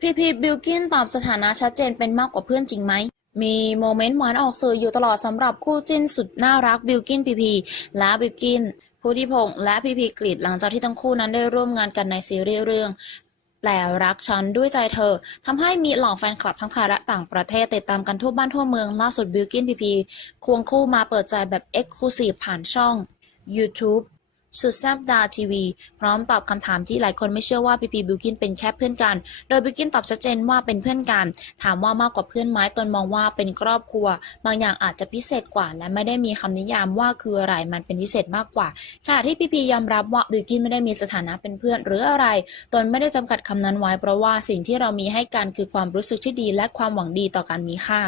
พีพีบิลกินตอบสถานะชัดเจนเป็นมากกว่าเพื่อนจริงไหม มีโมเมนต์หวานออกสื่ออยู่ตลอดสำหรับคู่จิ้นสุดน่ารักบิลกินพีพีและบิลกินพุทธิพงษ์และพีพีกฤษหลังจากที่ทั้งคู่นั้นได้ร่วมงานกันในซีรีส์เรื่อง แปลรักฉันด้วยใจเธอทำให้มีเหล่าแฟนคลับทั้งไทยและต่างประเทศติดตามกันทั่วบ้านทั่วเมืองล่าสุดบิลกินพีพีควงคู่มาเปิดใจแบบเอ็กซ์คลูซีฟผ่านช่อง YouTube สุดแซบดาทีวี พร้อมตอบคำถามที่หลายคนไม่เชื่อว่าพีพีบิลกินเป็นแค่เพื่อนกัน โดยบิลกินตอบชัดเจนว่าเป็นเพื่อนกัน ถามว่ามากกว่าเพื่อนไหมตนมองว่าเป็นครอบครัว บางอย่างอาจจะพิเศษกว่า และไม่ได้มีคำนิยามว่าคืออะไรมันเป็นพิเศษมากกว่าขณะที่พีพียอมรับว่าบิลกินไม่ได้มีสถานะเป็นเพื่อนหรืออะไร ตนไม่ได้จำกัดคำนั้นไว้เพราะว่าสิ่งที่เรามีให้กันคือความรู้สึกที่ดี และความหวังดีต่อกันมีค่า